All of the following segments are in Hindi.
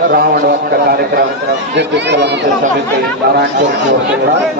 रावण वध का कार्यक्रम जगदीश कला मंदिर समिति नारायणपुर की ओर से हो रहा है।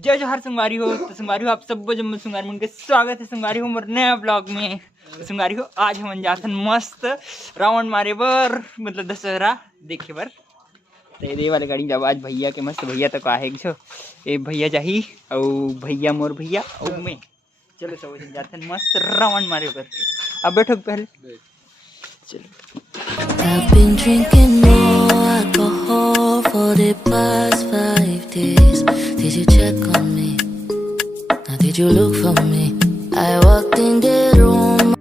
जय जोहार संगवारी हो। तो संगवारी हो आप सब जब संगवारी मन के स्वागत है संगवारी हो मोर नया ब्लॉग में। संगवारी हो आज हम जाथन मस्त रावण मारे बर मतलब दशहरा देखे बर। तो ये वाले गाड़ी जब आज भैया के मस्त भैया तक आहे छो ए भैया जाही और भैया मोर भैया और मैं चलो सब जाथन मस्त रावण मारे बर। अब बैठो पहले चलो। I've been drinking more alcohol for the past 5 days. Did you check on me? Now did you look for me? I walked in the room.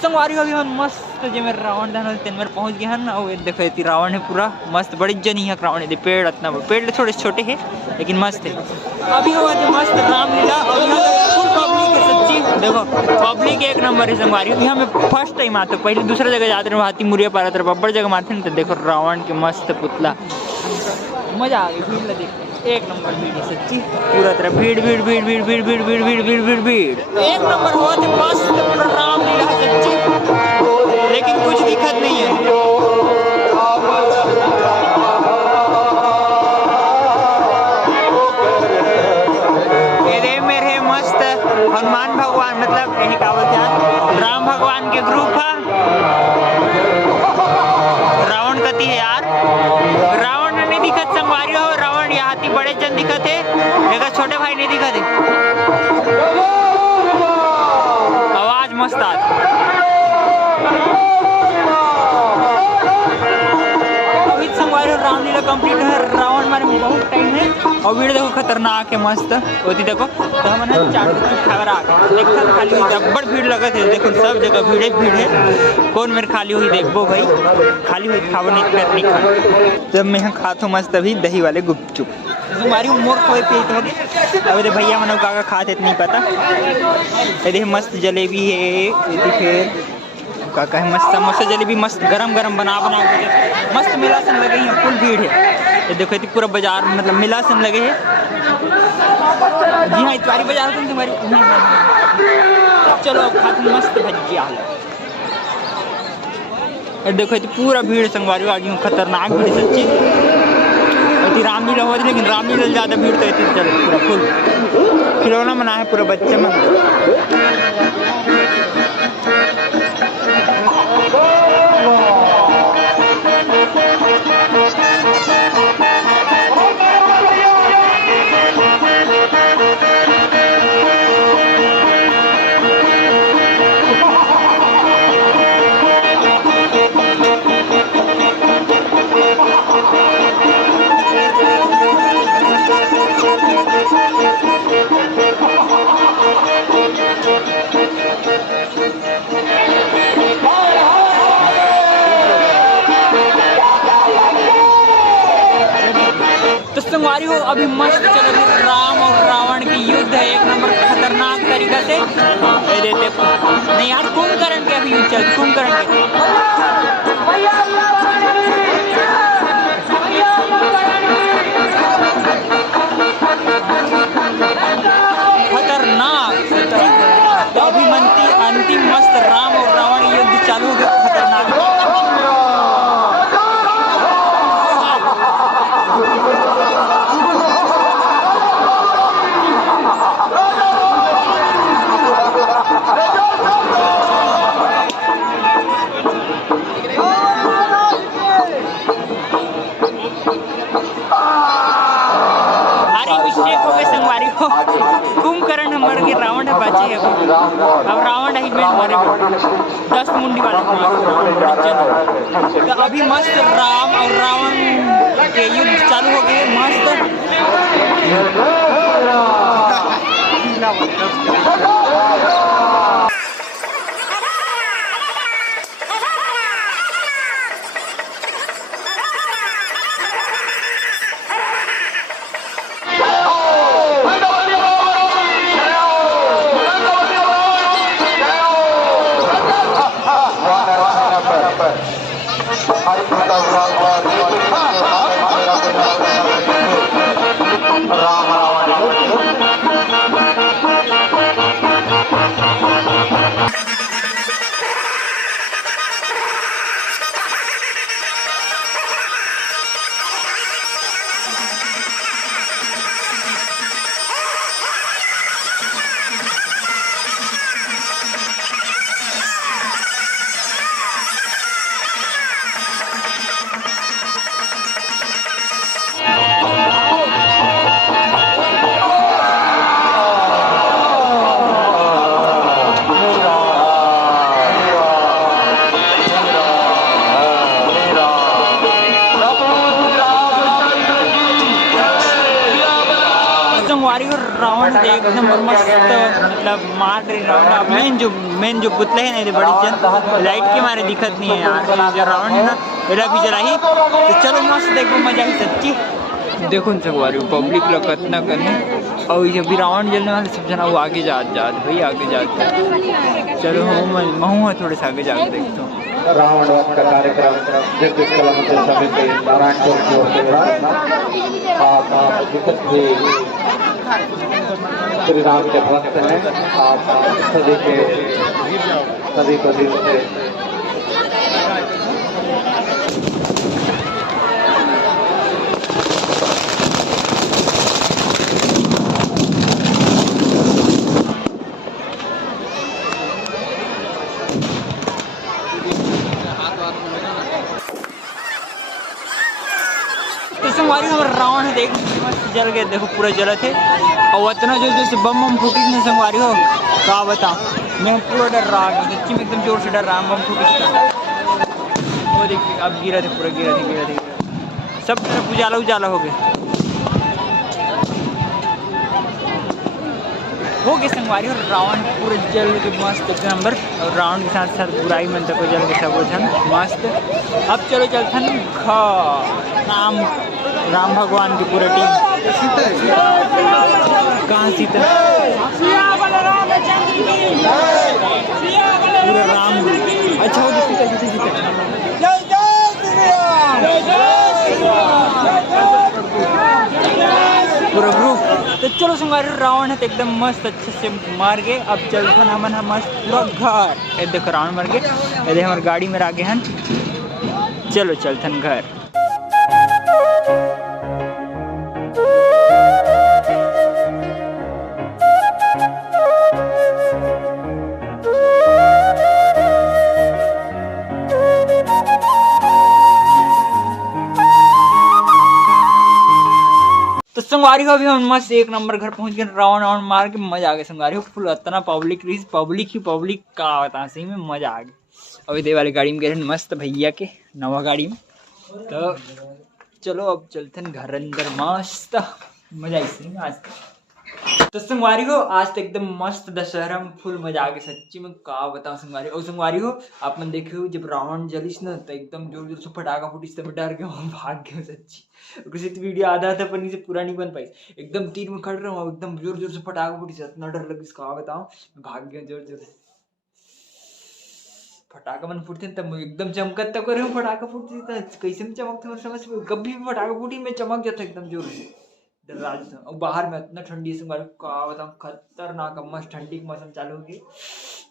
संगवारी अभी हम मस्त जो मेरे रावण दहन तेन मेरे पहुंच गया है और देखो ये रावण है पूरा मस्त बड़ी जनी है रावण है पेड़ इतना पेड़ थोड़े छोटे हैं लेकिन मस्त है। अभी हुआ जो मस्त रामलीला और यहाँ तो फुल पब्लिक है सच्ची। देखो पब्लिक एक नंबर है संगवारी। यहाँ में फर्स्ट टाइम आते पहले दूसरा जगह जाते रहे हाथी मुरिया पारा तरफ बब्बर जगह मारते ना तो देखो रावण के मस्त पुतला मजा आ गई। भीड़ लगे एक नंबर भीड़ है सच्ची पूरा तरह भीड़ भीड़ भीड़ भीड़ भीड़ भीड़ भीड़ भीड़ भीड़ भीड़ भीड़ एक नंबर हुआ थे मस्त पूरा रामलीला सच्ची लेकिन कुछ दिक्कत नहीं है। ये मेरे मस्त हनुमान भगवान मतलब यही का बोलते हैं राम भगवान के ग्रुप है। रावण कति है यार रावण नहीं दिखत संगवारी हो। रावण यहाँ हाथी बड़े जन दिखत है लेकिन छोटे भाई नहीं दिखत है। आवाज मस्त आती। अभी संगवारी रामलीला कंप्लीट है। रावण मारे में बहुत टाइम है और भीड़ देखो खतरनाक है मस्त होती देखो। तो हम ना चाट खावर आ गए देखो खाली हुई जब्बड़ भीड़ लगा थे देखो सब जगह भीड़ है। कौन मेरे खाली हुई देखो भाई खाली हुई खावा नहीं फिर नहीं खा जब मैं यहाँ खाता हूँ मस्त अभी दही वाले गुपचुप तुम्हारी मोर खोए पे तो अभी भैया मन का खाते नहीं पता। यदि मस्त जलेबी है फिर का मस्त समोसा जलेबी मस्त गरम गरम बना के मस्त मेला सन लगे हैं फुल भीड़ है। ये देखो ये पूरा बाजार मतलब मेला सन लगे है। जी हाँ इतवारी बाजार को तुम्हारी चलो अब खाते मस्त भजिया देखो ये पूरा भीड़ संगवारी आज खतरनाक भीड़ सच्ची। रामलीला हो लेकिन रामलीला ज़्यादा भीड़ तो चलो पूरा फुल खिलौना मना है पूरा बच्चे में। तो संगवारी हो अभी मस्त चल रही राम और रावण की युद्ध है एक नंबर खतरनाक तरीका से। नहीं यार कुंभकर्ण के अभी युद्ध चल कुंभकर्ण के खतरनाक तो अभी अंतिम मस्त राम और रावण युद्ध चालू हो गया खतरनाक। कुंभकर्ण हमारे के रावण है बचे है अब रावण ही में हमारे 10 मुंडी वाले तो अभी मस्त राम और रावण के युद्ध चालू हो गए मस्त। रावण एकदम मस्त मतलब मार रही रावण। अब मेन जो पुतले हैं ना बड़ी जन लाइट के मारे दिखत नहीं है यार। जो रावण है ना बेला भी जला ही तो चलो मस्त देखो मजा ही सच्ची देखो न संगवारी पब्लिक लोग कितना करें। और ये भी रावण जलने वाले सब जना वो आगे जात भाई आगे जात। चलो मैं थोड़े से आगे जाकर देखता हूँ। रावण वध का कार्यक्रम जगदीश कला मंदिर समिति नारायणपुर की ओर से हो रहा आप जितने श्री राम के भक्त हैं आप सभी को दिल से रावण है देख जल गए देखो पूरा जला थे और इतना जो जैसे बम फूटी ने संगवारी हो क्या बता। मैं पूरा डर रहा हूँ सच्ची में एकदम जोर से डर रहा बम फूटी था। वो देखिए अब गिरा थे पूरा गिरा थे सब तरफ उजाला हो गया संगवारी। और रावण पूरे जल के मस्त एक नंबर और रावण के साथ साथ बुराई मंत्र को जल के सब मस्त। अब चलो चलते राम भगवान की पूरी टीम कहाँ सीता पूरा राम अच्छा हो पूरा ग्रुप। तो चलो संगवारी रावण है तो एकदम मस्त अच्छे से मार गए। अब चलते हम मस्त पूरा घर देखो रावण मर गए यदि हमारे गाड़ी में आगे हैं। चलो चलते घर। तो संगवारी हो अभी हम मस्त एक नंबर घर पहुंच गए। रावण मार के मजा आ गया संगवारी हो फुल इतना पब्लिक का बता सही में मजा आ गया। अभी दे वाली गाड़ी में गए मस्त भैया के नवा गाड़ी में। तो चलो अब चलते हैं घर अंदर मस्त मजा इसी में आज। तो संगवारी हो आज तो एकदम मस्त दशहरा में फुल मजा आ गया सच्ची में का बताऊं संगवारी। और संगवारी हो आप मन देखे हो जब रावण जलिस ना तो एकदम जोर से फटाका फूटिस तो डर गया भाग गया सच्ची। किसी तो वीडियो आधा था पर से पूरा नहीं बन पाई एकदम तीर में खड़ रहा हूँ एकदम जोर से फटाका फूटिस इतना डर लगी का बताऊं भाग गया जोर से। फटाका मन फूटते तब एकदम चमकत तक रहे फटाका फूटती कैसे में चमकते समझ कभी भी फटाका फूटी में चमक जाता एकदम जोर से राजस्थान। और बाहर में इतना ठंडी से का बताऊँ खतरनाक मस्त ठंडी का मौसम चालू हो गया।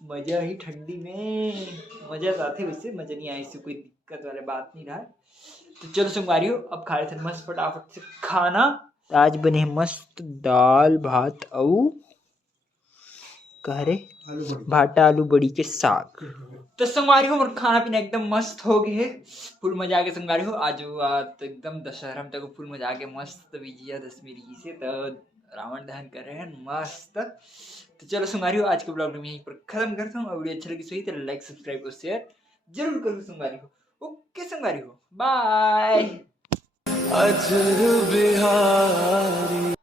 मजा ही ठंडी में मजा तो आते वैसे मजा नहीं आया इससे कोई दिक्कत वाली बात नहीं रहा। तो चलो संगवारी हो अब खा रहे थे मस्त फटाफट से खाना। आज बने मस्त दाल भात और कह रहे भाटा आलू बड़ी के साग। तो संगवारी हो खाना पीना एकदम मस्त हो गए है फुल मजा आ गया संगवारी हो। आज तो एकदम दशहरा में तक फुल मजा आ गया मस्त विजयादशमी रही से तो रावण दहन कर रहे हैं मस्त। तो चलो संगवारी हो आज के ब्लॉग में यहीं पर खत्म करता हूँ। वीडियो अच्छा लगी सही तो लाइक सब्सक्राइब और शेयर जरूर करो संगवारी हो। ओके संगवारी हो बाय। अजर बिहारी।